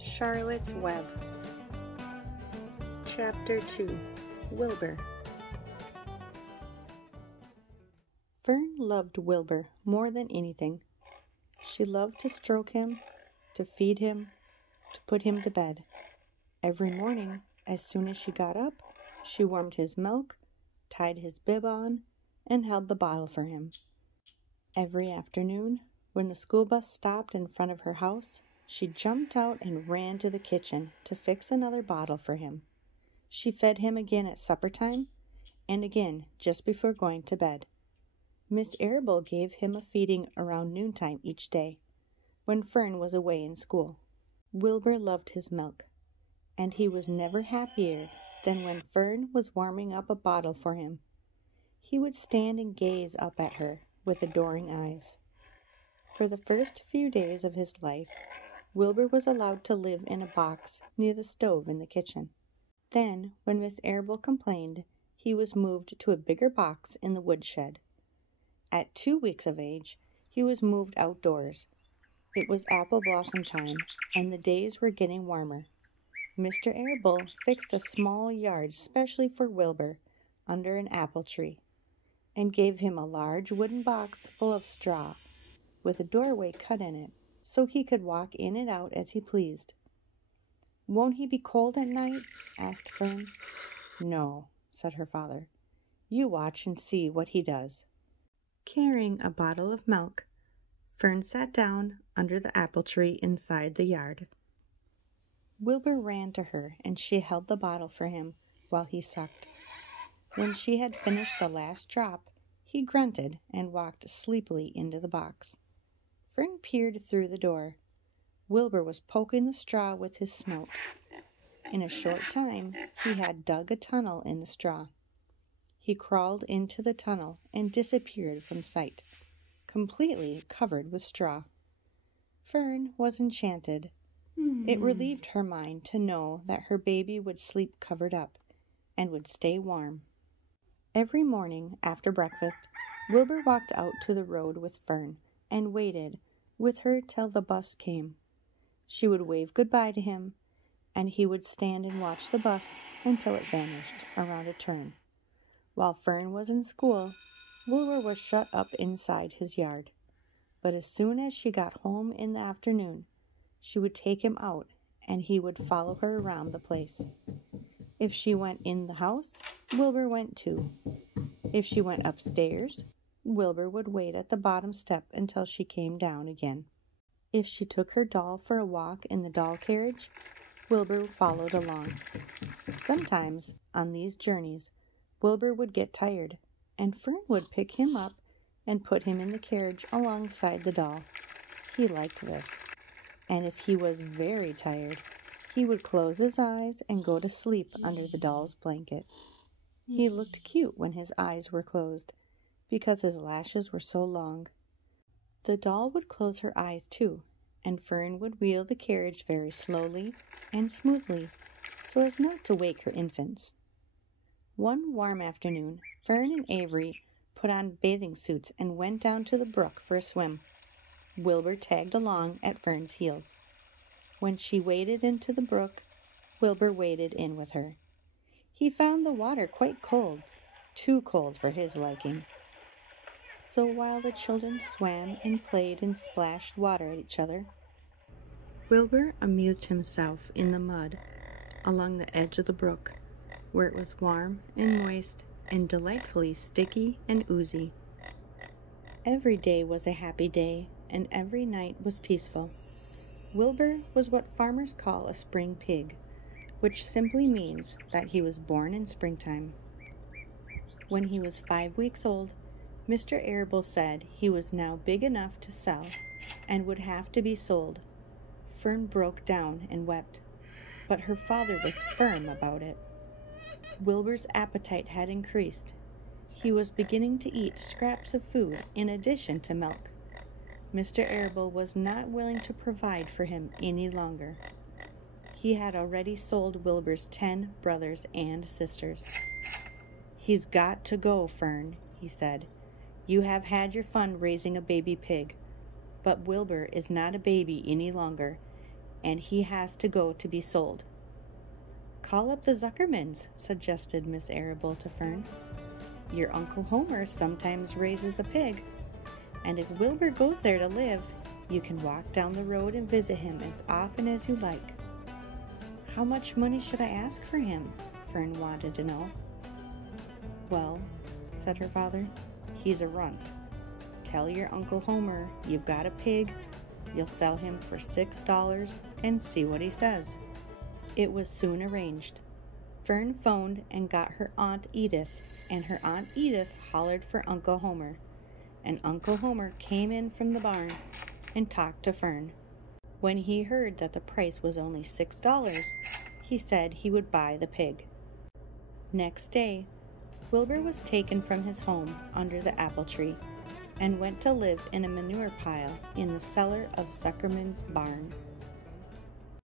Charlotte's Web. Chapter 2. Wilbur. Fern loved Wilbur more than anything. She loved to stroke him, to feed him, to put him to bed. Every morning, as soon as she got up, she warmed his milk, tied his bib on, and held the bottle for him. Every afternoon, when the school bus stopped in front of her house, she jumped out and ran to the kitchen to fix another bottle for him. She fed him again at supper time, and again just before going to bed. Miss Arable gave him a feeding around noontime each day, when Fern was away in school. Wilbur loved his milk, and he was never happier than when Fern was warming up a bottle for him. He would stand and gaze up at her with adoring eyes. For the first few days of his life, Wilbur was allowed to live in a box near the stove in the kitchen. Then, when Miss Arable complained, he was moved to a bigger box in the woodshed. At 2 weeks of age, he was moved outdoors. It was apple blossom time, and the days were getting warmer. Mr. Arable fixed a small yard specially for Wilbur under an apple tree, and gave him a large wooden box full of straw, with a doorway cut in it, so he could walk in and out as he pleased. "Won't he be cold at night?" asked Fern. "No," said her father. "You watch and see what he does." Carrying a bottle of milk, Fern sat down under the apple tree inside the yard. Wilbur ran to her, and she held the bottle for him while he sucked. When she had finished the last drop, he grunted and walked sleepily into the box. Fern peered through the door. Wilbur was poking the straw with his snout. In a short time, he had dug a tunnel in the straw. He crawled into the tunnel and disappeared from sight, completely covered with straw. Fern was enchanted. It relieved her mind to know that her baby would sleep covered up and would stay warm. Every morning after breakfast, Wilbur walked out to the road with Fern and waited with her till the bus came. She would wave goodbye to him, and he would stand and watch the bus until it vanished around a turn. While Fern was in school, Wilbur was shut up inside his yard. But as soon as she got home in the afternoon, she would take him out, and he would follow her around the place. If she went in the house, Wilbur went too. If she went upstairs, Wilbur would wait at the bottom step until she came down again. If she took her doll for a walk in the doll carriage, Wilbur followed along. Sometimes, on these journeys, Wilbur would get tired, and Fern would pick him up and put him in the carriage alongside the doll. He liked this. And if he was very tired, he would close his eyes and go to sleep under the doll's blanket. He looked cute when his eyes were closed, because his lashes were so long. The doll would close her eyes too, and Fern would wheel the carriage very slowly and smoothly, so as not to wake her infants. One warm afternoon, Fern and Avery put on bathing suits and went down to the brook for a swim. Wilbur tagged along at Fern's heels. When she waded into the brook, Wilbur waded in with her. He found the water quite cold, too cold for his liking. So while the children swam and played and splashed water at each other, Wilbur amused himself in the mud along the edge of the brook, where it was warm and moist and delightfully sticky and oozy. Every day was a happy day, and every night was peaceful. Wilbur was what farmers call a spring pig, which simply means that he was born in springtime. When he was 5 weeks old, Mr. Arable said he was now big enough to sell and would have to be sold. Fern broke down and wept, but her father was firm about it. Wilbur's appetite had increased. He was beginning to eat scraps of food in addition to milk. Mr. Arable was not willing to provide for him any longer. He had already sold Wilbur's 10 brothers and sisters. "He's got to go, Fern," he said. "You have had your fun raising a baby pig, but Wilbur is not a baby any longer, and he has to go to be sold. Call up the Zuckermans, suggested Miss Arable to Fern. Your Uncle Homer sometimes raises a pig, and if Wilbur goes there to live, you can walk down the road and visit him as often as you like. How much money should I ask for him? Fern wanted to know. Well, said her father, he's a runt. Tell your Uncle Homer you've got a pig, you'll sell him for $6 and see what he says. It was soon arranged. Fern phoned and got her Aunt Edith, and her Aunt Edith hollered for Uncle Homer, and Uncle Homer came in from the barn and talked to Fern. When he heard that the price was only $6, he said he would buy the pig. Next day, Wilbur was taken from his home under the apple tree and went to live in a manure pile in the cellar of Zuckerman's barn.